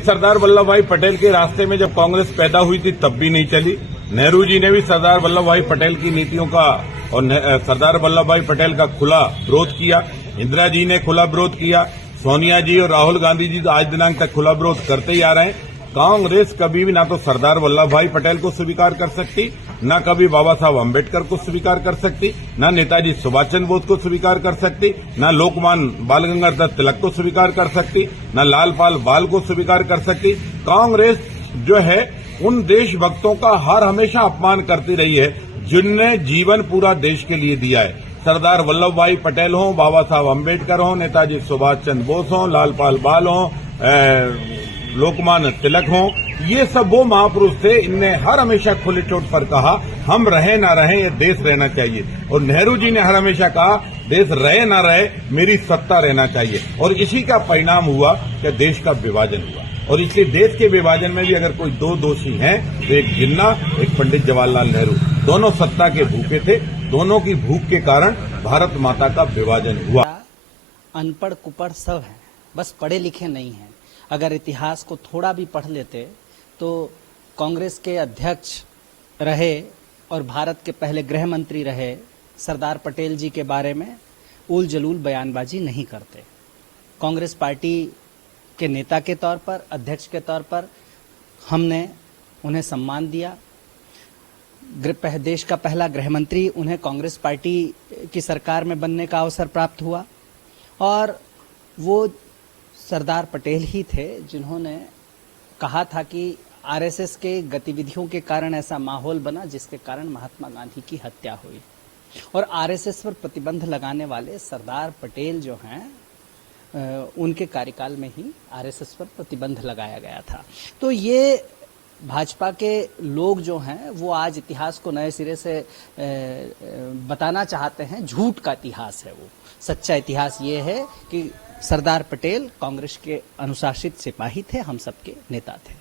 सरदार वल्लभ भाई पटेल के रास्ते में जब कांग्रेस पैदा हुई थी तब भी नहीं चली। नेहरू जी ने भी सरदार वल्लभ भाई पटेल की नीतियों का और सरदार वल्लभ भाई पटेल का खुला विरोध किया। इंदिरा जी ने खुला विरोध किया। सोनिया जी और राहुल गांधी जी तो आज दिनांक तक खुला विरोध करते ही आ रहे हैं। कांग्रेस कभी भी ना तो सरदार वल्लभ भाई पटेल को स्वीकार कर सकती, न कभी बाबा साहब अम्बेडकर को स्वीकार कर सकती, न नेताजी सुभाष चंद्र बोस को स्वीकार कर सकती, न लोकमान्य बाल गंगाधर तिलक को स्वीकार कर सकती, न लालपाल बाल को स्वीकार कर सकती। कांग्रेस जो है उन देशभक्तों का हर हमेशा अपमान करती रही है जिनने जीवन पूरा देश के लिए दिया है। सरदार वल्लभ भाई पटेल हों, बाबा साहब अम्बेडकर हों, नेताजी सुभाष चंद्र बोस हों, लालपाल बाल हों, लोकमान्य तिलक हों, ये सब वो महापुरुष थे। इनने हर हमेशा खुले तौर पर कहा हम रहे ना रहे ये देश रहना चाहिए। और नेहरू जी ने हर हमेशा कहा देश रहे ना रहे मेरी सत्ता रहना चाहिए। और इसी का परिणाम हुआ कि देश का विभाजन हुआ। और इसलिए देश के विभाजन में भी अगर कोई दो दोषी हैं तो एक जिन्ना, एक पंडित जवाहरलाल नेहरू। दोनों सत्ता के भूखे थे। दोनों की भूख के कारण भारत माता का विभाजन हुआ। अनपढ़ कुपढ़ सब हैं, बस पढ़े लिखे नहीं हैं। अगर इतिहास को थोड़ा भी पढ़ लेते तो कांग्रेस के अध्यक्ष रहे और भारत के पहले गृह मंत्री रहे सरदार पटेल जी के बारे में उल जलूल बयानबाजी नहीं करते। कांग्रेस पार्टी के नेता के तौर पर, अध्यक्ष के तौर पर हमने उन्हें सम्मान दिया। देश का पहला गृह मंत्री उन्हें कांग्रेस पार्टी की सरकार में बनने का अवसर प्राप्त हुआ और वो सरदार पटेल ही थे जिन्होंने कहा था कि आरएसएस के गतिविधियों के कारण ऐसा माहौल बना जिसके कारण महात्मा गांधी की हत्या हुई। और आरएसएस पर प्रतिबंध लगाने वाले सरदार पटेल जो हैं उनके कार्यकाल में ही आरएसएस पर प्रतिबंध लगाया गया था। तो ये भाजपा के लोग जो हैं वो आज इतिहास को नए सिरे से बताना चाहते हैं। झूठ का इतिहास है वो। सच्चा इतिहास ये है कि सरदार पटेल कांग्रेस के अनुशासित सिपाही थे, हम सबके नेता थे।